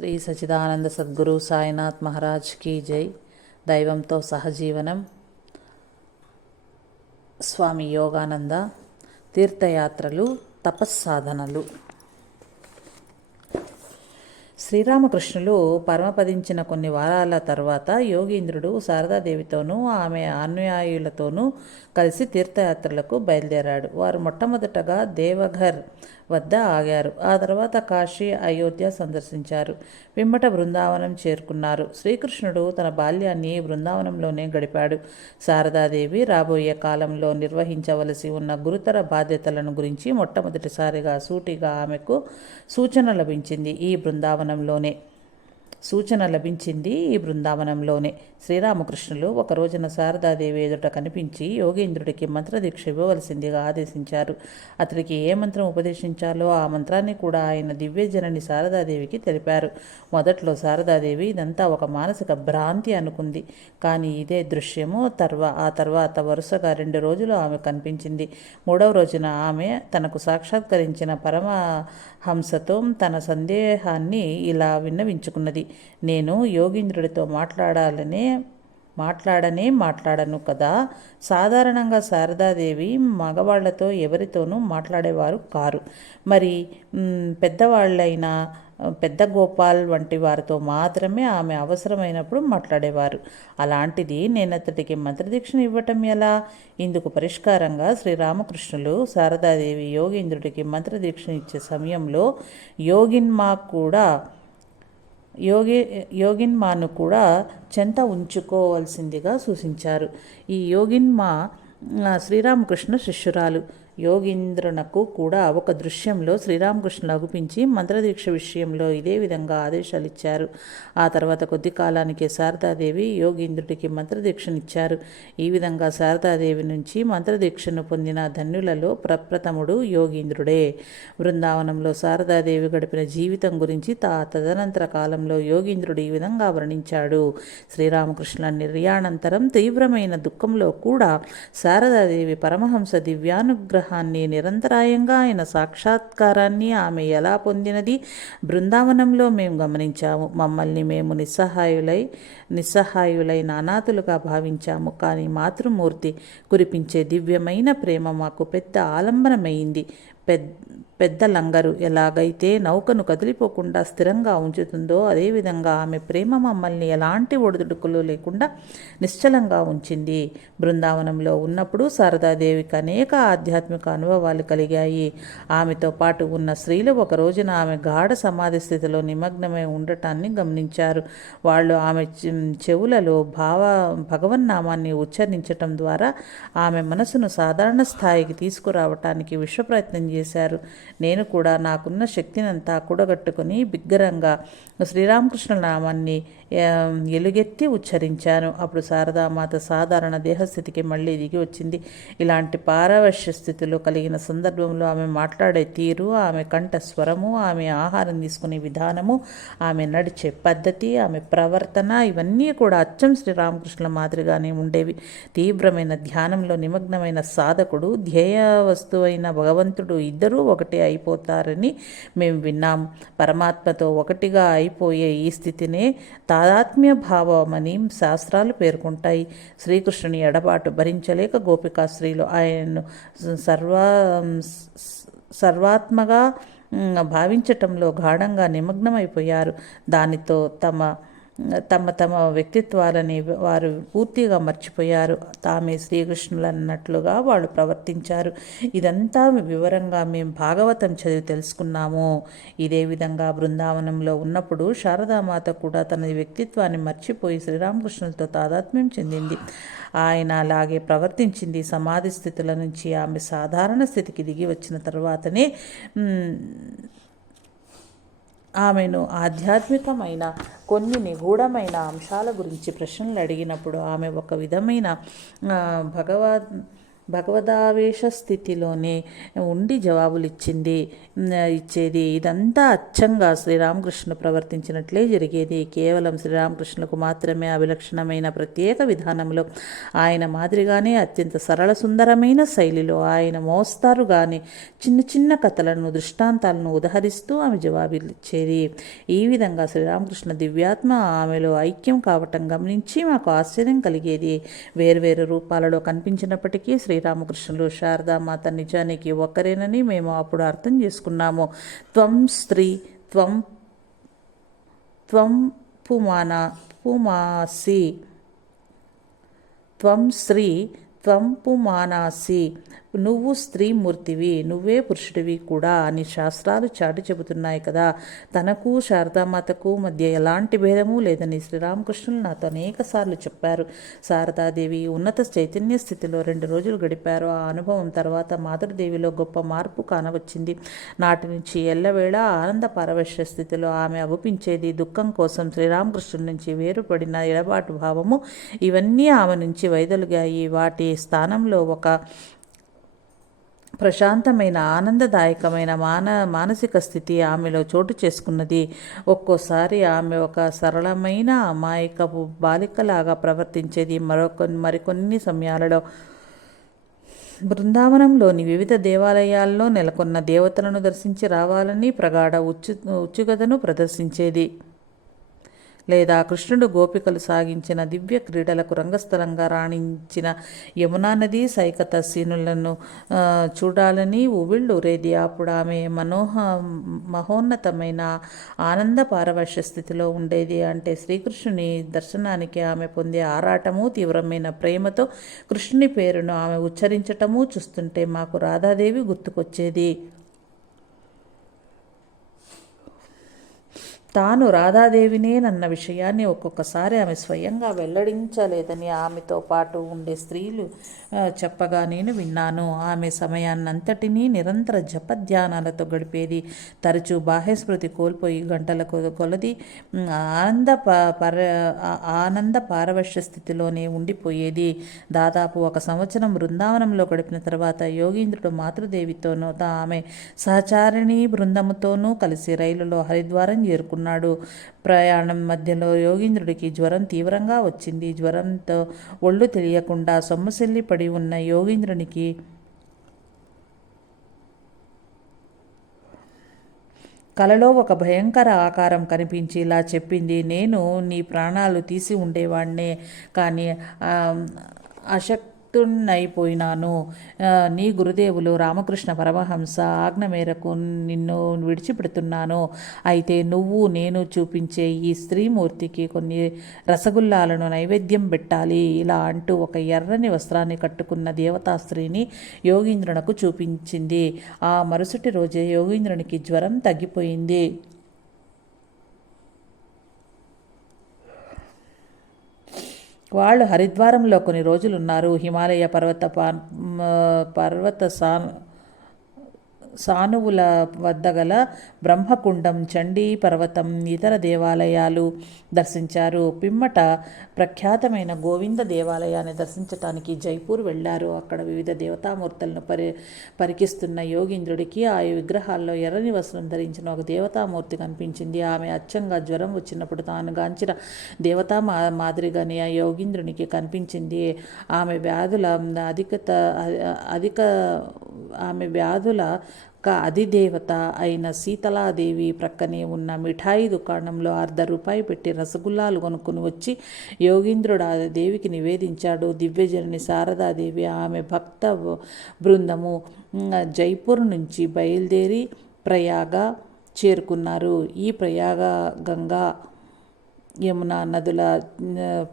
శ్రీ సచిదానంద సద్గురు సాయినాథ్ మహారాజ్ కీ జై. దైవంతో సహజీవనం. స్వామి యోగానంద తీర్థయాత్రలు తపస్సాధనలు. శ్రీరామకృష్ణులు పరమపదించిన కొన్ని వారాల తర్వాత యోగీంద్రుడు శారదాదేవితోనూ ఆమె అనుయాయులతోనూ కలిసి తీర్థయాత్రలకు బయలుదేరాడు. వారు మొట్టమొదటగా దేవఘర్ వద్ద ఆగారు. ఆ తర్వాత కాశీ అయోధ్య సందర్శించారు. పిమ్మట బృందావనం చేరుకున్నారు. శ్రీకృష్ణుడు తన బాల్యాన్ని బృందావనంలోనే గడిపాడు. శారదాదేవి రాబోయే కాలంలో నిర్వహించవలసి ఉన్న గురుతర బాధ్యతలను గురించి మొట్టమొదటిసారిగా సూటిగా ఆమెకు సూచన లభించింది ఈ బృందావనంలోనే. సూచన లభించింది ఈ బృందావనంలోనే. శ్రీరామకృష్ణులు ఒక రోజున శారదాదేవి ఎదుట కనిపించి యోగేంద్రుడికి మంత్రదీక్ష ఇవ్వవలసిందిగా ఆదేశించారు. అతడికి ఏ మంత్రం ఉపదేశించాలో ఆ మంత్రాన్ని కూడా ఆయన దివ్యజనని శారదాదేవికి తెలిపారు. మొదట్లో శారదాదేవి ఇదంతా ఒక మానసిక భ్రాంతి అనుకుంది. కానీ ఇదే దృశ్యము తర్వా ఆ తర్వాత వరుసగా రెండు రోజులు ఆమె కనిపించింది. మూడవ రోజున ఆమె తనకు సాక్షాత్కరించిన హంసతో తన సందేహాన్ని ఇలా విన్నవించుకున్నది. నేను యోగీంద్రుడితో మాట్లాడాలనే మాట్లాడనే మాట్లాడను కదా. సాధారణంగా శారదాదేవి మగవాళ్ళతో ఎవరితోనూ మాట్లాడేవారు కారు. మరి పెద్దవాళ్ళైన పెద్ద గోపాల్ వంటి వారితో మాత్రమే ఆమె అవసరమైనప్పుడు మాట్లాడేవారు. అలాంటిది నేను అతడికి మంత్రదీక్షను ఇవ్వటం ఎలా? ఇందుకు పరిష్కారంగా శ్రీరామకృష్ణులు శారదాదేవి యోగేంద్రుడికి మంత్రదీక్షను ఇచ్చే సమయంలో యోగిన్మా కూడా యోగి యోగిన్మాను కూడా చెంత ఉంచుకోవాల్సిందిగా సూచించారు. ఈ యోగిన్మా శ్రీరామకృష్ణ శిష్యురాలు. యోగీంద్రునకు కూడా ఒక దృశ్యంలో శ్రీరామకృష్ణులు అగుపించి మంత్రదీక్ష విషయంలో ఇదే విధంగా ఆదేశాలు ఇచ్చారు ఆ తర్వాత కొద్ది కాలానికి శారదాదేవి యోగీంద్రుడికి మంత్రదీక్షనిచ్చారు. ఈ విధంగా శారదాదేవి నుంచి మంత్రదీక్షను పొందిన ధన్యులలో ప్రప్రథముడు యోగీంద్రుడే. బృందావనంలో శారదాదేవి గడిపిన జీవితం గురించి తా తదనంతర కాలంలో యోగీంద్రుడు ఈ విధంగా వర్ణించాడు. శ్రీరామకృష్ణ నిర్యాణంతరం తీవ్రమైన దుఃఖంలో కూడా శారదాదేవి పరమహంస దివ్యానుగ్రహ అనుగ్రహాన్ని నిరంతరాయంగా ఆయన సాక్షాత్కారాన్ని ఆమె ఎలా పొందినది బృందావనంలో మేము గమనించాము. మమ్మల్ని మేము నిస్సహాయులై నిస్సహాయులై నానాతులుగా భావించాము. కానీ మాతృమూర్తి కురిపించే దివ్యమైన ప్రేమ మాకు పెద్ద ఆలంబనమైంది. పెద్ద పెద్ద లంగరు ఎలాగైతే నౌకను కదిలిపోకుండా స్థిరంగా ఉంచుతుందో అదేవిధంగా ఆమె ప్రేమ మమ్మల్ని ఎలాంటి ఒడిదుడుకులు లేకుండా నిశ్చలంగా ఉంచింది. బృందావనంలో ఉన్నప్పుడు శారదాదేవికి అనేక ఆధ్యాత్మిక అనుభవాలు కలిగాయి. ఆమెతో పాటు ఉన్న స్త్రీలు ఒక రోజున ఆమె గాఢ సమాధి స్థితిలో నిమగ్నమై ఉండటాన్ని గమనించారు. వాళ్ళు ఆమె చె- చెవులలో భావ భగవన్నామాన్ని ఉచ్చరించటం ద్వారా ఆమె మనసును సాధారణ స్థాయికి తీసుకురావటానికి విశ్వప్రయత్నం చేశారు. నేను కూడా నాకున్న శక్తినంతా కూడగట్టుకుని బిగ్గరంగా శ్రీరామకృష్ణ నామాన్ని ఎలుగెత్తి ఉచ్చరించాను. అప్పుడు శారదామాత సాధారణ దేహస్థితికి మళ్ళీ దిగి వచ్చింది. ఇలాంటి పారవశ్య స్థితిలో కలిగిన సందర్భంలో ఆమె మాట్లాడే తీరు ఆమె కంఠ స్వరము ఆమె ఆహారం తీసుకునే విధానము ఆమె నడిచే పద్ధతి ఆమె ప్రవర్తన ఇవన్నీ కూడా అచ్చం శ్రీరామకృష్ణుల మాదిరిగానే ఉండేవి. తీవ్రమైన ధ్యానంలో నిమగ్నమైన సాధకుడు ధ్యేయ వస్తువైన భగవంతుడు ఇద్దరూ ఒకటే అయిపోతారని మేము విన్నాం. పరమాత్మతో ఒకటిగా అయిపోయే ఈ స్థితినే తాదాత్మ్య భావమని శాస్త్రాలు పేర్కొంటాయి. శ్రీకృష్ణుని ఎడబాటు భరించలేక గోపికా స్త్రీలు ఆయనను సర్వ సర్వాత్మగా భావించటంలో గాఢంగా నిమగ్నమైపోయారు. దానితో తమ తమ తమ వ్యక్తిత్వాలని వారు పూర్తిగా మర్చిపోయారు. తామే శ్రీకృష్ణులు అన్నట్లుగా వాళ్ళు ప్రవర్తించారు. ఇదంతా వివరంగా మేము భాగవతం చదివి తెలుసుకున్నాము. ఇదే విధంగా బృందావనంలో ఉన్నప్పుడు శారదామాత కూడా తన వ్యక్తిత్వాన్ని మర్చిపోయి శ్రీరామకృష్ణులతో తాదాత్మ్యం చెందింది. ఆయన అలాగే ప్రవర్తించింది. సమాధి స్థితుల నుంచి ఆమె సాధారణ స్థితికి దిగి వచ్చిన తర్వాతనే ఆమెను ఆధ్యాత్మికమైన కొన్ని నిగూఢమైన అంశాల గురించి ప్రశ్నలు అడిగినప్పుడు ఆమె ఒక విధమైన భగవద్ భగవదావేశ స్థితిలోనే ఉండి జవాబులు ఇచ్చింది ఇచ్చేది ఇదంతా అచ్చంగా శ్రీరామకృష్ణ ప్రవర్తించినట్లే జరిగేది. కేవలం శ్రీరామకృష్ణకు మాత్రమే అవిలక్షణమైన ప్రత్యేక విధానంలో ఆయన మాదిరిగానే అత్యంత సరళ సుందరమైన శైలిలో ఆయన మోస్తారుగానే చిన్న చిన్న కథలను దృష్టాంతాలను ఉదహరిస్తూ ఆమె జవాబులు ఇచ్చేది ఈ విధంగా శ్రీరామకృష్ణ దివ్యాత్మ ఆమెలో ఐక్యం కావటం గమనించి మాకు ఆశ్చర్యం కలిగేది. వేర్వేరు రూపాలలో కనిపించినప్పటికీ శ్రీ శ్రీరామకృష్ణులు శారదామాత నిజానికి ఒక్కరేనని మేము అప్పుడు అర్థం చేసుకున్నాము. త్వం స్త్రీ త్వం త్వం పుమాన పుమాసి త్వం స్త్రీ త్వం పుమానాసి నువ్వు స్త్రీమూర్తివి నువ్వే పురుషుడివి కూడా అని శాస్త్రాలు చాటి చెబుతున్నాయి కదా. తనకు శారదామాతకు మధ్య ఎలాంటి భేదము లేదని శ్రీరామకృష్ణులు నాతో అనేకసార్లు చెప్పారు. శారదాదేవి ఉన్నత చైతన్య స్థితిలో రెండు రోజులు గడిపారు. ఆ అనుభవం తర్వాత మాతృదేవిలో గొప్ప మార్పు కానవచ్చింది. నాటి నుంచి ఎల్లవేళ ఆనంద పారవశ్య స్థితిలో ఆమె అగుపించేది దుఃఖం కోసం శ్రీరామకృష్ణుడి నుంచి వేరుపడిన ఎడబాటు భావము. ఇవన్నీ ఆమె నుంచి వైదొలిగాయి. వాటి స్థానంలో ఒక ప్రశాంతమైన ఆనందదాయకమైన మాన మానసిక స్థితి ఆమెలో చోటు చేసుకున్నది. ఒక్కోసారి ఆమె ఒక సరళమైన అమాయకపు బాలికలాగా ప్రవర్తించేది. మరొక మరికొన్ని సమయాలలో బృందావనంలోని వివిధ దేవాలయాల్లో నెలకొన్న దేవతలను దర్శించి రావాలని ప్రగాఢ ఉచ్చు ఉత్సుకతను ప్రదర్శించేది. లేదా కృష్ణుడు గోపికలు సాగించిన దివ్య క్రీడలకు రంగస్థలంగా రాణించిన యమునా నది సైకత సీనులను చూడాలని ఉవిళ్ళూరేది అప్పుడు ఆమె మనోహ మహోన్నతమైన ఆనంద పారవశ్య స్థితిలో ఉండేది అంటే శ్రీకృష్ణుని దర్శనానికి ఆమె పొందే ఆరాటము తీవ్రమైన ప్రేమతో కృష్ణుని పేరును ఆమె ఉచ్చరించటము చూస్తుంటే మాకు రాధాదేవి గుర్తుకొచ్చేది. తాను రాధాదేవినేనన్న విషయాన్ని ఒక్కొక్కసారి ఆమె స్వయంగా వెల్లడించలేదని ఆమెతో పాటు ఉండే స్త్రీలు చెప్పగా నేను విన్నాను. ఆమె సమయాన్నంతటినీ నిరంతర జపధ్యానాలతో గడిపేది. తరచూ బాహ్యస్మృతి కోల్పోయి గంటల కొలది ఆనంద ప పర ఆనంద పారవశ్య స్థితిలోనే ఉండిపోయేది. దాదాపు ఒక సంవత్సరం బృందావనంలో గడిపిన తర్వాత యోగీంద్రుడు మాతృదేవితోనూ తా- ఆమె సహచారిణి బృందముతోనూ కలిసి రైలులో హరిద్వారం చేరుకున్నాడు ప్రయాణం మధ్యలో యోగీంద్రుడికి జ్వరం తీవ్రంగా వచ్చింది. జ్వరంతో ఒళ్ళు తెలియకుండా సొమ్మసిల్లి పడి ఉన్న యోగీంద్రునికి కలలో ఒక భయంకర ఆకారం కనిపించి ఇలా చెప్పింది. నేను నీ ప్రాణాలు తీసి ఉండేవాడినే. కానీ అశక్ భక్తుణ్ణైపోయినాను నీ గురుదేవులు రామకృష్ణ పరమహంస ఆజ్ఞ మేరకు నిన్ను విడిచిపెడుతున్నాను. అయితే నువ్వు నేను చూపించే ఈ స్త్రీమూర్తికి కొన్ని రసగుల్లాలను నైవేద్యం పెట్టాలి. ఇలా అంటూ ఒక ఎర్రని వస్త్రాన్ని కట్టుకున్న దేవతా స్త్రీని యోగీంద్రునకు చూపించింది. ఆ మరుసటి రోజే యోగీంద్రునికి జ్వరం తగ్గిపోయింది. వాళ్ళు హరిద్వారంలో కొన్ని రోజులు ఉన్నారు. హిమాలయ పర్వత పర్వత సా సానువుల వద్ద గల బ్రహ్మకుండం చండీ పర్వతం ఇతర దేవాలయాలు దర్శించారు. పిమ్మట ప్రఖ్యాతమైన గోవింద దేవాలయాన్ని దర్శించటానికి జైపూర్ వెళ్ళారు. అక్కడ వివిధ దేవతామూర్తులను పరి పరికిస్తున్న యోగీంద్రుడికి ఆ విగ్రహాల్లో ఎర్రని వస్త్రం ధరించిన ఒక దేవతామూర్తి కనిపించింది. ఆమె అచ్చంగా జ్వరం వచ్చినప్పుడు తాను గాంచిన దేవతా మా మాదిరిగానే ఆ యోగీంద్రునికి కనిపించింది. ఆమె వ్యాధుల అధికత అధిక ఆమె వ్యాధుల క అధిదేవత అయిన సీతలాదేవి ప్రక్కనే ఉన్న మిఠాయి దుకాణంలో అర్ధ రూపాయి పెట్టి రసగుల్లాలు కొనుక్కుని వచ్చి యోగీంద్రుడు ఆ దేవికి నివేదించాడు. దివ్యజనని శారదాదేవి ఆమె భక్త బృందము జైపూర్ నుంచి బయలుదేరి ప్రయాగ చేరుకున్నారు. ఈ ప్రయాగ గంగా యమున నదుల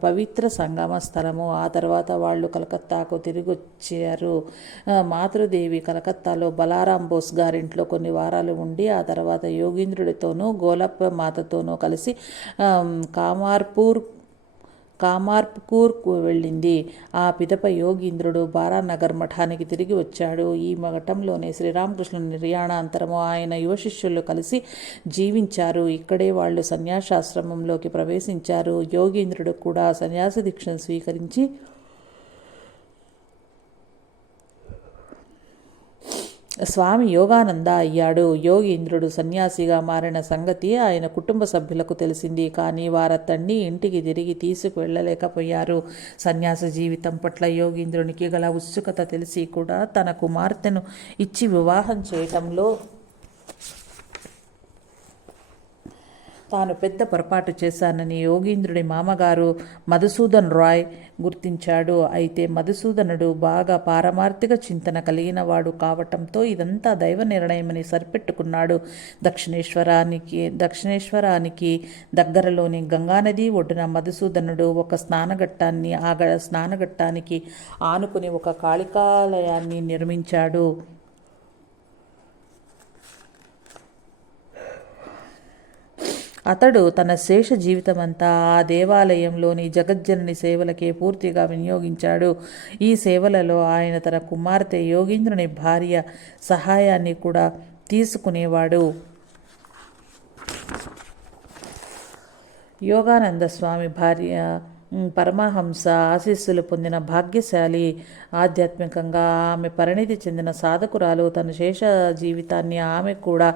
పవిత్ర సంగమ స్థలము. ఆ తర్వాత వాళ్ళు కలకత్తాకు తిరిగి వచ్చారు మాతృదేవి కలకత్తాలో బలారాం బోస్ గారింట్లో కొన్ని వారాలు ఉండి ఆ తర్వాత యోగీంద్రుడితోనూ గోలప్ప మాతతోనూ కలిసి కామార్పూర్ కామార్పుకూర్కు వెళ్ళింది. ఆ పిదప యోగీంద్రుడు బారానగర్ మఠానికి తిరిగి వచ్చాడు. ఈ మఠంలోనే శ్రీరామకృష్ణుని నిర్యాణాంతరము ఆయన యువ శిష్యులు కలిసి జీవించారు. ఇక్కడే వాళ్ళు సన్యాసాశ్రమంలోకి ప్రవేశించారు. యోగీంద్రుడు కూడా సన్యాసి దీక్షను స్వీకరించి స్వామి యోగానంద అయ్యాడు. యోగీంద్రుడు సన్యాసిగా మారిన సంగతి ఆయన కుటుంబ సభ్యులకు తెలిసింది. కానీ వారతన్ని ఇంటికి తిరిగి తీసుకువెళ్ళలేకపోయారు. సన్యాస జీవితం పట్ల యోగీంద్రునికి గల ఉత్సుకత తెలిసి కూడా తన కుమార్తెను ఇచ్చి వివాహం చేయటంలో తాను పెద్ద పొరపాటు చేశానని యోగీంద్రుడి మామగారు మధుసూదన్ రాయ్ గుర్తించాడు. అయితే మధుసూదనుడు బాగా పారమార్థిక చింతన కలిగినవాడు కావటంతో ఇదంతా దైవ నిర్ణయమని సరిపెట్టుకున్నాడు. దక్షిణేశ్వరానికి దక్షిణేశ్వరానికి దగ్గరలోని గంగానది ఒడ్డున మధుసూదనుడు ఒక స్నానఘట్టాన్ని ఆ స్నానఘట్టానికి ఆనుకుని ఒక కాళికాలయాన్ని నిర్మించాడు. అతడు తన శేష జీవితమంతా ఆ దేవాలయంలోని జగజ్జనని సేవలకే పూర్తిగా వినియోగించాడు. ఈ సేవలలో ఆయన తన కుమార్తె యోగీంద్రుని భార్య సహాయాన్ని కూడా తీసుకునేవాడు. యోగానంద స్వామి భార్య పరమహంస ఆశీస్సులు పొందిన భాగ్యశాలి ఆధ్యాత్మికంగా ఆమె పరిణితి చెందిన సాధకురాలు. తన శేష జీవితాన్ని ఆమె కూడా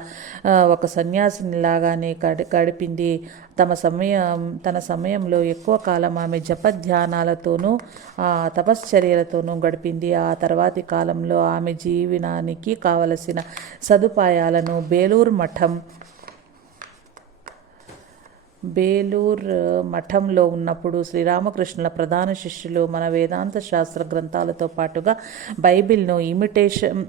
ఒక సన్యాసినిలాగానే గడి గడిపింది. తమ సమయం తన సమయంలో ఎక్కువ కాలం ఆమె జపధ్యానాలతోనూ ఆ, తపశ్చర్యలతోనూ గడిపింది. ఆ తర్వాతి కాలంలో ఆమె జీవనానికి కావలసిన సదుపాయాలను బేలూరు మఠం బేలూర్ మఠంలో ఉన్నప్పుడు శ్రీరామకృష్ణుల ప్రధాన శిష్యులు మన వేదాంత శాస్త్ర గ్రంథాలతో పాటుగా బైబిల్ను ఇమిటేషన్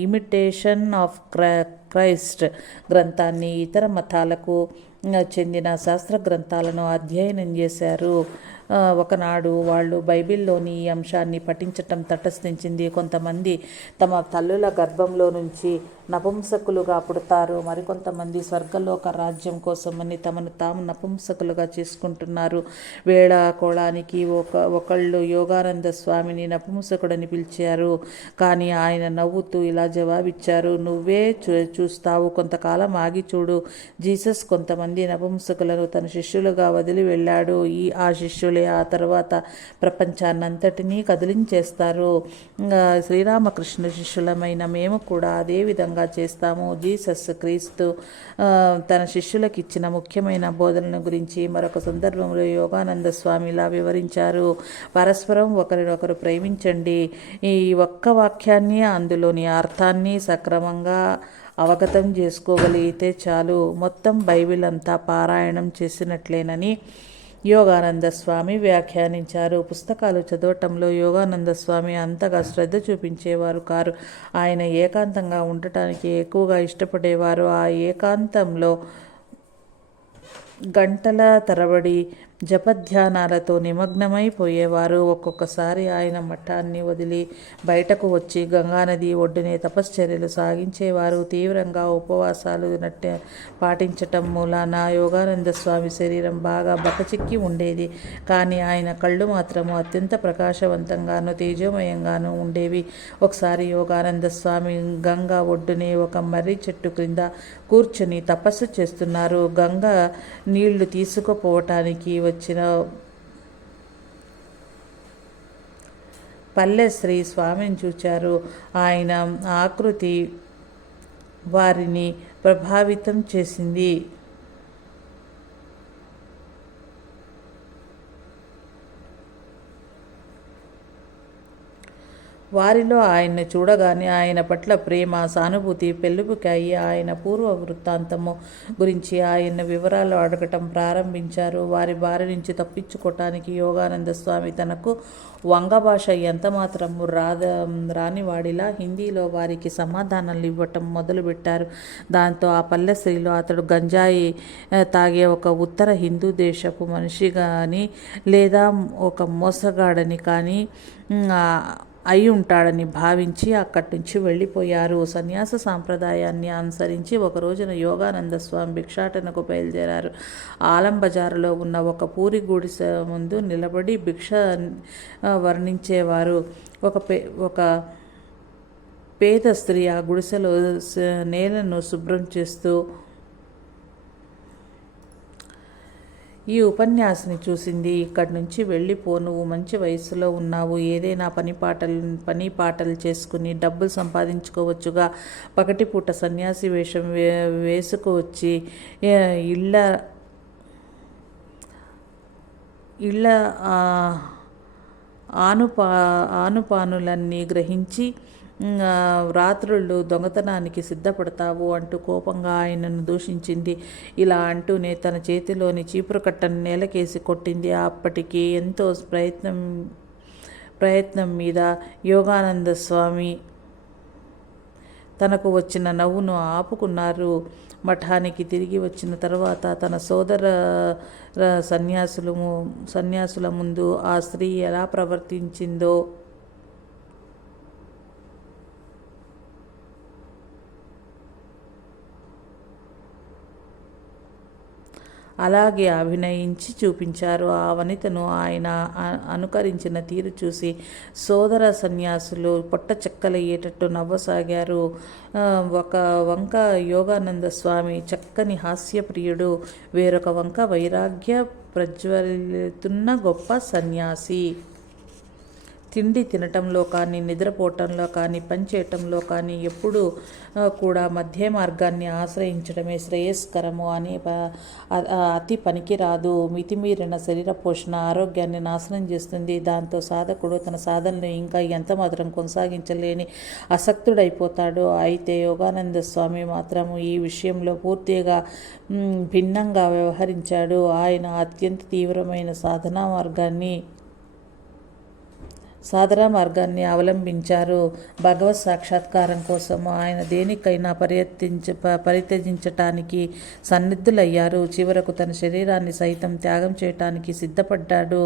ఇమిటేషన్ ఆఫ్ క్రైస్ట్ గ్రంథాన్ని ఇతర మతాలకు చెందిన శాస్త్ర గ్రంథాలను అధ్యయనం చేశారు. ఒకనాడు వాళ్ళు బైబిల్లోని ఈ అంశాన్ని పఠించటం తటస్థించింది. కొంతమంది తమ తల్లుల గర్భంలో నుంచి నపుంసకులుగా పుడతారు. మరికొంతమంది స్వర్గలోక రాజ్యం కోసమని తమను తాము నపుంసకులుగా చేసుకుంటున్నారు. వేళ కోళానికి ఒక ఒకళ్ళు యోగానంద స్వామిని నపుంసకుడని పిలిచారు. కానీ ఆయన నవ్వుతూ ఇలా జవాబిచ్చారు. నువ్వే చూ చూస్తావు. కొంతకాలం ఆగి చూడు. జీసస్ కొంతమంది నపుంసకులను తన శిష్యులుగా వదిలి వెళ్ళాడు. ఈ ఆ శిష్యులే ఆ తర్వాత ప్రపంచాన్నంతటినీ కదిలించేస్తారు. శ్రీరామకృష్ణ శిష్యులమైన మేము కూడా అదే విధంగా చేస్తాము. జీసస్ క్రీస్తు తన శిష్యులకు ఇచ్చిన ముఖ్యమైన బోధనల గురించి మరొక సందర్భంలో యోగానంద స్వామి ఇలా వివరించారు. పరస్పరం ఒకరినొకరు ప్రేమించండి. ఈ ఒక్క వాక్యాన్ని అందులోని అర్థాన్ని సక్రమంగా అవగతం చేసుకోగలిగితే చాలు. మొత్తం బైబిల్ అంతా పారాయణం చేసినట్లేనని యోగానంద స్వామి వ్యాఖ్యానించారు. పుస్తకాలు చదవటంలో యోగానంద స్వామి అంతగా శ్రద్ధ చూపించేవారు కారు. ఆయన ఏకాంతంగా ఉండటానికి ఎక్కువగా ఇష్టపడేవారు. ఆ ఏకాంతంలో గంటల తరబడి జపధ్యానాలతో నిమగ్నమైపోయేవారు ఒక్కొక్కసారి ఆయన మఠాన్ని వదిలి బయటకు వచ్చి గంగానది ఒడ్డునే తపశ్చర్యలు సాగించేవారు. తీవ్రంగా ఉపవాసాలు నట్ట పాటించటం మూలాన యోగానంద స్వామి శరీరం బాగా బకచిక్కి ఉండేది. కానీ ఆయన కళ్ళు మాత్రము అత్యంత ప్రకాశవంతంగాను తేజోమయంగాను ఉండేవి. ఒకసారి యోగానంద స్వామి గంగా ఒడ్డునే ఒక మర్రి చెట్టు క్రింద కూర్చుని తపస్సు చేస్తున్నారు. గంగ నీళ్ళు తీసుకుపోవటానికి వచ్చిన పల్లెశ్రీ స్వామిని చూచారు. ఆయన ఆకృతి వారిని ప్రభావితం చేసింది. వారిలో ఆయన్ని చూడగానే ఆయన పట్ల ప్రేమ సానుభూతి పెళ్ళుబుకాయి ఆయన పూర్వ వృత్తాంతము గురించి ఆయన వివరాలు అడగటం ప్రారంభించారు. వారి బారి నుంచి తప్పించుకోవటానికి యోగానంద స్వామి తనకు వంగ భాష ఎంతమాత్రము రాద రానివాడిలా హిందీలో వారికి సమాధానాలు ఇవ్వటం మొదలుపెట్టారు. దాంతో ఆ పల్లె స్త్రీలో అతడు గంజాయి తాగే ఒక ఉత్తర హిందూ దేశపు మనిషి కానీ లేదా ఒక మోసగాడని కానీ అయి ఉంటాడని భావించి అక్కడి నుంచి వెళ్ళిపోయారు. సన్యాస సాంప్రదాయాన్ని అనుసరించి ఒక రోజున యోగానంద స్వామి భిక్షాటనకు బయలుదేరారు. ఆలం బజారులో ఉన్న ఒక పూరి గుడిసె ముందు నిలబడి భిక్ష వర్ణించేవారు. ఒక పే ఒక పేద స్త్రీ ఆ గుడిసెలో నేలను శుభ్రం చేస్తూ ఈ ఉపన్యాసిని చూసింది. ఇక్కడి నుంచి వెళ్ళిపో నువ్వు మంచి వయసులో ఉన్నావు. ఏదైనా పని పాటలు పని పాటలు చేసుకుని డబ్బులు సంపాదించుకోవచ్చుగా. పగటిపూట సన్యాసి వేషం వే వేసుకువచ్చి ఇళ్ళ ఇళ్ళ ఆనుపా ఆనుపానులన్నీ గ్రహించి రాత్రుళ్ళు దొంగతనానికి సిద్ధపడతావు అంటూ కోపంగా ఆయనను దూషించింది. ఇలా అంటూనే తన చేతిలోని చీపురు కట్టను నేలకేసి కొట్టింది. అప్పటికి ఎంతో ప్రయత్నం ప్రయత్నం మీద యోగానంద స్వామి తనకు వచ్చిన నవ్వును ఆపుకున్నారు. మఠానికి తిరిగి వచ్చిన తర్వాత తన సోదర సన్యాసులు ము- సన్యాసుల ముందు ఆ స్త్రీ ఎలా ప్రవర్తించిందో అలాగే అభినయించి చూపించారు. ఆ వనితను ఆయన అనుకరించిన తీరు చూసి సోదర సన్యాసులు పొట్ట చెక్కలయ్యేటట్టు నవ్వసాగారు. ఒక వంక యోగానంద స్వామి చక్కని హాస్యప్రియుడు వేరొక వంక వైరాగ్య ప్రజ్వలితున్న గొప్ప సన్యాసి. తిండి తినటంలో కానీ నిద్రపోవటంలో కానీ పనిచేయటంలో కానీ ఎప్పుడూ కూడా మధ్య మార్గాన్ని ఆశ్రయించడమే శ్రేయస్కరము అని అతి పనికిరాదు. మితిమీరిన శరీర పోషణ ఆరోగ్యాన్ని నాశనం చేస్తుంది. దాంతో సాధకుడు తన సాధనను ఇంకా ఎంత మాత్రం కొనసాగించలేని అసక్తుడైపోతాడు అయితే యోగానంద స్వామి మాత్రం ఈ విషయంలో పూర్తిగా భిన్నంగా వ్యవహరించాడు. ఆయన అత్యంత తీవ్రమైన సాధనా మార్గాన్ని సాధన మార్గాన్ని అవలంబించారు. భగవత్ సాక్షాత్కారం కోసం ఆయన దేనికైనా ప్రయత్నించ పరిత్యజించటానికి సన్నిధులయ్యారు చివరకు తన శరీరాన్ని సైతం త్యాగం చేయటానికి సిద్ధపడ్డాడు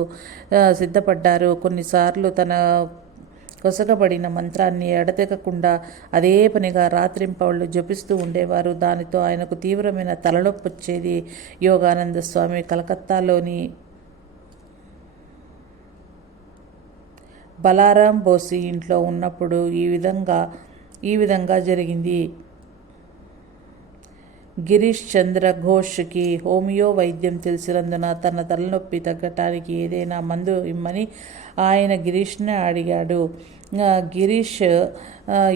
సిద్ధపడ్డారు. కొన్నిసార్లు తన కొసగబడిన మంత్రాన్ని ఎడతెగకుండా అదే పనిగా రాత్రింపవళ్ళు జపిస్తూ ఉండేవారు. దానితో ఆయనకు తీవ్రమైన తలనొప్పి వచ్చేది యోగానంద స్వామి కలకత్తాలోని బలారాం బోసి ఇంట్లో ఉన్నప్పుడు ఈ విధంగా ఈ విధంగా జరిగింది. గిరీష్ చంద్ర ఘోష్కి హోమియో వైద్యం తెలిసినందున తన తలనొప్పి తగ్గటానికి ఏదైనా మందు ఇమ్మని ఆయన గిరీష్ని అడిగాడు. గిరీష్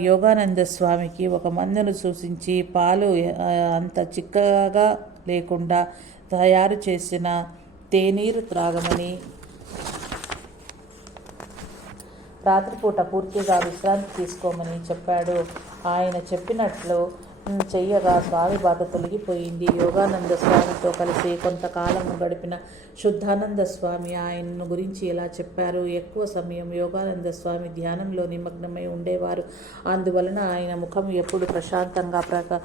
యోగానంద స్వామికి ఒక మందును సూచించి పాలు అంత చిక్కగా లేకుండా తయారు చేసిన తేనీరు త్రాగమని రాత్రిపూట పూర్తిగా విశ్రాంతి తీసుకోమని చెప్పాడు. ఆయన చెప్పినట్లు చెయ్యగా. స్వామి బాధ తొలగిపోయింది. యోగానంద స్వామితో కలిసి కొంతకాలం గడిపిన శుద్ధానంద స్వామి ఆయన గురించి ఇలా చెప్పారు? ఎక్కువ సమయం యోగానంద స్వామి ధ్యానంలో నిమగ్నమై ఉండేవారు. అందువలన ఆయన ముఖం ఎప్పుడు ప్రశాంతంగా ప్రక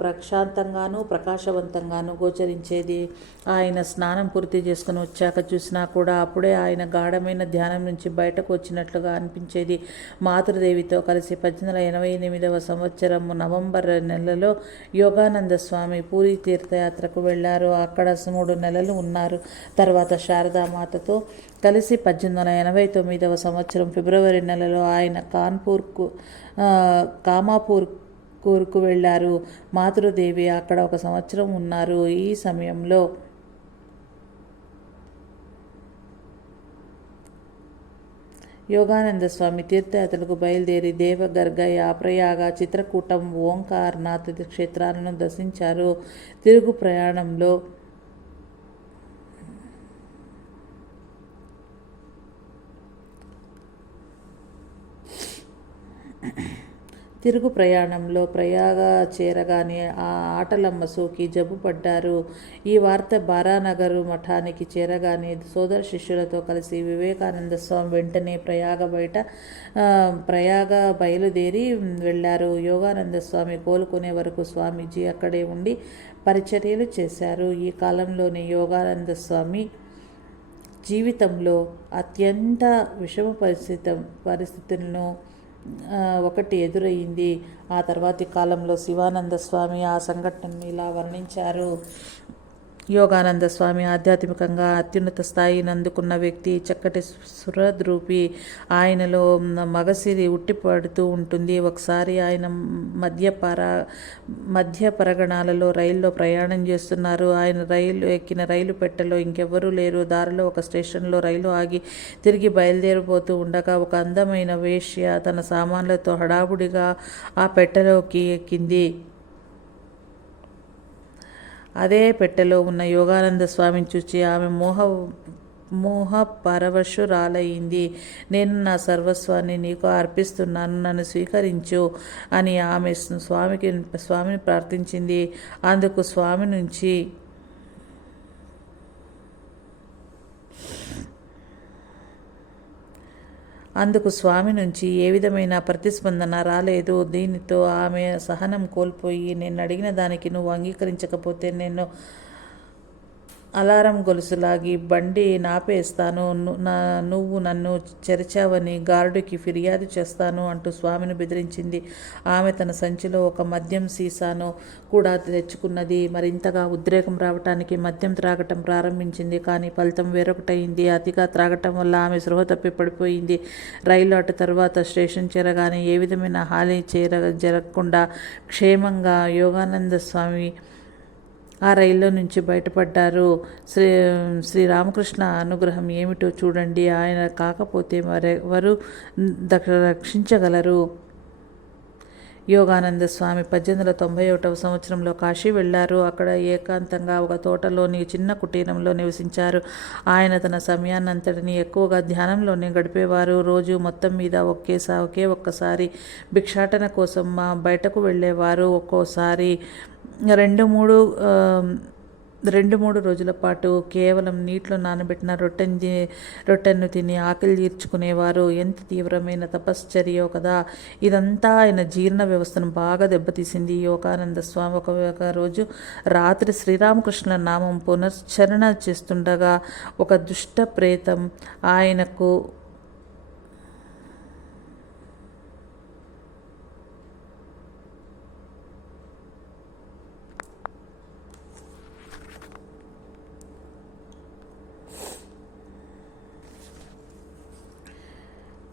ప్రశాంతంగాను ప్రకాశవంతంగాను గోచరించేది. ఆయన స్నానం పూర్తి చేసుకుని వచ్చాక చూసినా కూడా అప్పుడే ఆయన గాఢమైన ధ్యానం నుంచి బయటకు వచ్చినట్లుగా అనిపించేది. మాతృదేవితో కలిసి పద్దెనిమిది ఎనభై ఎనిమిదవ సంవత్సరం నవంబర్ నెలలో యోగానంద స్వామి పూరి తీర్థయాత్రకు వెళ్ళారు. అక్కడ మూడు నెలలు ఉన్నారు. తర్వాత శారదామాతతో కలిసి పద్దెనిమిది వందల ఎనభై తొమ్మిదవ సంవత్సరం ఫిబ్రవరి నెలలో ఆయన కాన్పూర్కు కామాపూర్ కూరుకు వెళ్ళారు. మాతృదేవి అక్కడ ఒక సంవత్సరం ఉన్నారు. ఈ సమయంలో యోగానంద స్వామి తీర్థయాత్రలకు బయలుదేరి దేవగర్గ యాప్రయాగ చిత్రకూటం ఓంకారనాథ్ క్షేత్రాలను దర్శించారు. తిరుగు ప్రయాణంలో తిరుగు ప్రయాణంలో ప్రయాగ చేరగానే ఆ ఆటలమ్మ సోకి జబ్బు పడ్డారు. ఈ వార్త బారానగర్ మఠానికి చేరగానే సోదర శిష్యులతో కలిసి వివేకానంద స్వామి వెంటనే ప్రయాగ బయట ప్రయాగ బయలుదేరి వెళ్ళారు. యోగానంద స్వామి కోలుకునే వరకు స్వామీజీ అక్కడే ఉండి పరిచర్యలు చేశారు. ఈ కాలంలోనే యోగానంద స్వామి జీవితంలో అత్యంత విషమ పరిస్థితి పరిస్థితులను ఒకటి ఎదురయ్యింది ఆ తర్వాతి కాలంలో శివానంద స్వామి ఆ సంఘటనను ఇలా వర్ణించారు. యోగానంద స్వామి ఆధ్యాత్మికంగా అత్యున్నత స్థాయిని అందుకున్న వ్యక్తి చక్కటి సురద్రూపి. ఆయనలో మగసిరి ఉట్టిపడుతూ ఉంటుంది. ఒకసారి ఆయన మధ్యపర మధ్య పరగణాలలో రైల్లో ప్రయాణం చేస్తున్నారు. ఆయన రైలు ఎక్కిన రైలు పెట్టెలో ఇంకెవ్వరూ లేరు. దారిలో ఒక స్టేషన్లో రైలు ఆగి తిరిగి బయలుదేరిపోతూ ఉండగా ఒక అందమైన వేష్య తన సామాన్లతో హడావుడిగా ఆ పెట్టెలోకి ఎక్కింది. అదే పెట్టెలో ఉన్న యోగానంద స్వామిని చూచి ఆమె మోహ మోహ పరవశురాలయ్యింది నేను నా సర్వస్వాన్ని నీకు అర్పిస్తున్నాను నన్ను స్వీకరించు అని ఆమె స్వామికి స్వామిని ప్రార్థించింది. అందుకు స్వామి నుంచి అందుకు స్వామి నుంచి ఏ విధమైన ప్రతిస్పందన రాలేదు. దీనితో ఆమె సహనం కోల్పోయి నేను అడిగిన దానికి నువ్వు అంగీకరించకపోతే నేను అలారం గొలుసులాగి బండి నాపేస్తాను నా నువ్వు నన్ను చెరిచావని గార్డుకి ఫిర్యాదు చేస్తాను అంటూ స్వామిని బెదిరించింది. ఆమె తన సంచిలో ఒక మద్యం సీసాను కూడా తెచ్చుకున్నది. మరింతగా ఉద్రేకం రావటానికి మద్యం త్రాగటం ప్రారంభించింది. కానీ ఫలితం వేరొకటైంది. అతిగా త్రాగటం వల్ల ఆమె సృహ తప్పి పడిపోయింది. రైలు అటు తర్వాత స్టేషన్ చేరగానే ఏ విధమైన హాని చేర జరగకుండా క్షేమంగా యోగానంద స్వామి ఆ రైల్లో నుంచి బయటపడ్డారు. శ్రీ శ్రీరామకృష్ణ అనుగ్రహం ఏమిటో చూడండి. ఆయన కాకపోతే మరెవరు రక్షించగలరు. యోగానంద స్వామి పద్దెనిమిది వందల తొంభై ఒకటవ సంవత్సరంలో కాశీ వెళ్ళారు. అక్కడ ఏకాంతంగా ఒక తోటలోని చిన్న కుటీరంలో నివసించారు. ఆయన తన సమయాన్నంతటిని ఎక్కువగా ధ్యానంలోనే గడిపేవారు. రోజు మొత్తం మీద ఒకేసా ఒకే ఒక్కసారి భిక్షాటన కోసం బయటకు వెళ్ళేవారు. ఒక్కోసారి రెండు మూడు రెండు మూడు రోజుల పాటు కేవలం నీటిలో నానబెట్టిన రొట్టెని రొట్టెను తిని ఆకలి తీర్చుకునేవారు. ఎంత తీవ్రమైన తపశ్చర్యో కదా! ఇదంతా ఆయన జీర్ణ వ్యవస్థను బాగా దెబ్బతీసింది. యోగానంద స్వామి ఒక రోజు రాత్రి శ్రీరామకృష్ణ నామం పునశ్చరణ చేస్తుండగా ఒక దుష్ట ప్రేతం ఆయనకు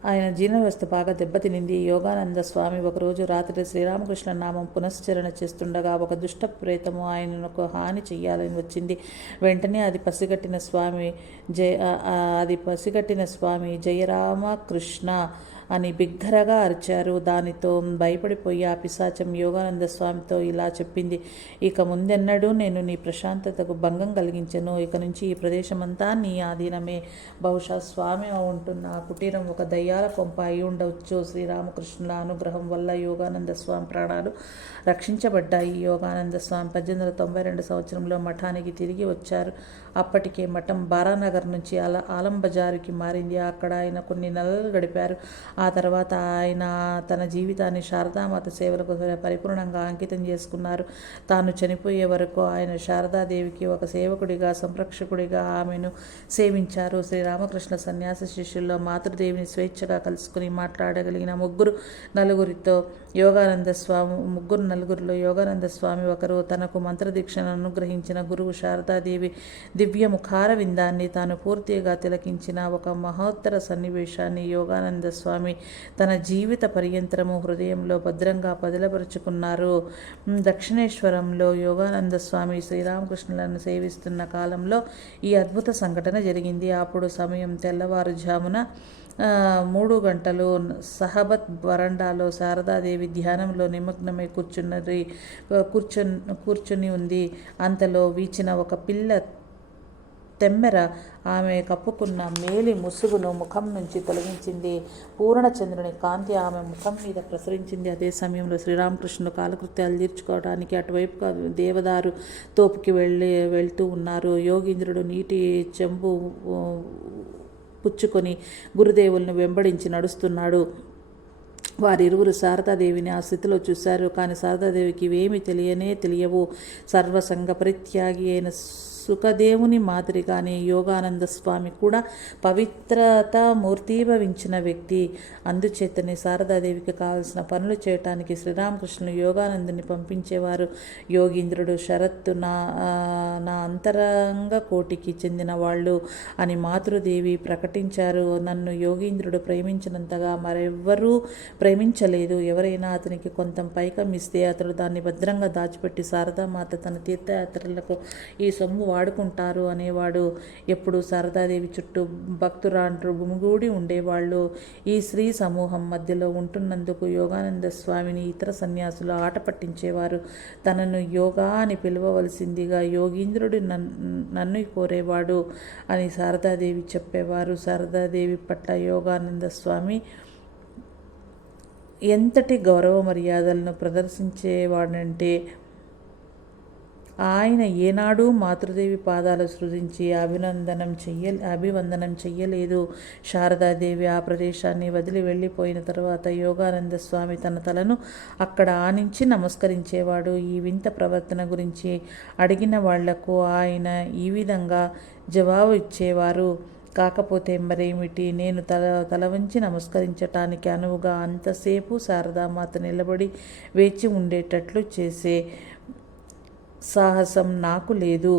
ఆయన జీర్ణ వ్యవస్థ బాగా దెబ్బతినింది. యోగానంద స్వామి ఒకరోజు రాత్రి శ్రీరామకృష్ణ నామం పునశ్చరణ చేస్తుండగా ఒక దుష్ట ప్రేతము ఆయనకు హాని చెయ్యాలని వచ్చింది. వెంటనే అది పసిగట్టిన స్వామి జయ అది పసిగట్టిన స్వామి జయరామకృష్ణ అని బిగ్గరగా అరిచారు. దానితో భయపడిపోయి ఆ పిశాచం యోగానంద స్వామితో ఇలా చెప్పింది. ఇక ముందెన్నడూ నేను నీ ప్రశాంతతకు భంగం కలిగించను. ఇక నుంచి ఈ ప్రదేశమంతా నీ ఆధీనమే. బహుశా స్వామి ఉంటున్న కుటీరం ఒక దయ్యాల కొంప అయి ఉండవచ్చు శ్రీరామకృష్ణుల అనుగ్రహం వల్ల యోగానంద స్వామి ప్రాణాలు రక్షించబడ్డాయి. యోగానంద స్వామి పద్దెనిమిది వందల తొంభై రెండు సంవత్సరంలో మఠానికి తిరిగి వచ్చారు. అప్పటికే మఠం బారానగర్ నుంచి అలా ఆలం బజారుకి మారింది. అక్కడ ఆయన కొన్ని నెలలు గడిపారు. ఆ తర్వాత ఆయన తన జీవితాన్ని శారదామాత సేవలకు పరిపూర్ణంగా అంకితం చేసుకున్నారు. తాను చనిపోయే వరకు ఆయన శారదాదేవికి ఒక సేవకుడిగా సంరక్షకుడిగా ఆమెను సేవించారు. శ్రీరామకృష్ణ సన్యాస శిష్యుల్లో మాతృదేవిని స్వేచ్ఛగా కలుసుకుని మాట్లాడగలిగిన ముగ్గురు నలుగురితో యోగానంద స్వామి ముగ్గురు నలుగురిలో యోగానంద స్వామి ఒకరు తనకు మంత్రదీక్షను అనుగ్రహించిన గురువు శారదాదేవి దివ్య ముఖార విందాన్ని తాను పూర్తిగా తిలకించిన ఒక మహోత్తర సన్నివేశాన్ని యోగానంద స్వామి తన జీవిత పర్యంతరము హృదయంలో భద్రంగా పదిలపరుచుకున్నారు. దక్షిణేశ్వరంలో యోగానంద స్వామి శ్రీరామకృష్ణులను సేవిస్తున్న కాలంలో ఈ అద్భుత సంఘటన జరిగింది. అప్పుడు సమయం తెల్లవారుజామున మూడు గంటలు సహబత్ వరండాలో శారదాదేవి ధ్యానంలో నిమగ్నమై కూర్చున్నది కూర్చొని కూర్చుని ఉంది. అంతలో వీచిన ఒక పిల్ల తెమ్మెర ఆమె కప్పుకున్న మేలి ముసుగును ముఖం నుంచి తొలగించింది. పూర్ణచంద్రుని కాంతి ఆమె ముఖం మీద ప్రసరించింది. అదే సమయంలో శ్రీరామకృష్ణుడు కాలకృత్యాలు తీర్చుకోవడానికి అటువైపుగా దేవదారు తోపుకి వెళ్ళి వెళ్తూ ఉన్నారు. యోగీంద్రుడు నీటి చెంబు పుచ్చుకొని గురుదేవులను వెంబడించి నడుస్తున్నాడు. వారిరువురు శారదాదేవిని ఆ స్థితిలో చూశారు. కానీ శారదాదేవికి ఇవేమి తెలియనే తెలియవు. సర్వసంగ పరిత్యాగి అయిన సుఖదేవుని మాదిరిగానే యోగానంద స్వామి కూడా పవిత్రత మూర్తీభవించిన వ్యక్తి. అందుచేతనే శారదాదేవికి కావలసిన పనులు చేయటానికి శ్రీరామకృష్ణులు యోగానందుని పంపించేవారు. యోగీంద్రుడు శరత్తు నా నా అంతరంగ కోటికి చెందిన వాళ్ళు అని మాతృదేవి ప్రకటించారు. నన్ను యోగీంద్రుడు ప్రేమించినంతగా మరెవ్వరూ ప్రేమించలేదు. ఎవరైనా అతనికి కొంత పైకం ఇస్తే అతడు దాన్ని భద్రంగా దాచిపెట్టి శారదామాత తన తీర్థయాత్రలకు ఈ సొమ్ము వాడుకుంటారు అనేవాడు. ఎప్పుడు శారదాదేవి చుట్టూ భక్తురాండ్రు గుమిగూడి ఉండేవాళ్ళు. ఈ స్త్రీ సమూహం మధ్యలో ఉంటున్నందుకు యోగానంద స్వామిని ఇతర సన్యాసులు ఆట పట్టించేవారు. తనను యోగా అని పిలవవలసిందిగా యోగీంద్రుడు నన్ను నన్ను కోరేవాడు అని శారదాదేవి చెప్పేవారు. శారదాదేవి పట్ల యోగానంద స్వామి ఎంతటి గౌరవ మర్యాదలను ప్రదర్శించేవాడంటే ఆయన ఏనాడు మాతృదేవి పాదాలు సృజించి అభినందనం చెయ్య అభివందనం చెయ్యలేదు. శారదాదేవి ఆ ప్రదేశాన్ని వదిలి వెళ్ళిపోయిన తర్వాత యోగానంద స్వామి తన తలను అక్కడ ఆనించి నమస్కరించేవాడు. ఈ వింత ప్రవర్తన గురించి అడిగిన వాళ్ళకు ఆయన ఈ విధంగా జవాబు ఇచ్చేవారు. కాకపోతే మరేమిటి? నేను తల తల వంచి నమస్కరించటానికి అనువుగా అంతసేపు శారదామాత నిలబడి వేచి ఉండేటట్లు చేసే సాహసం నాకు లేదు.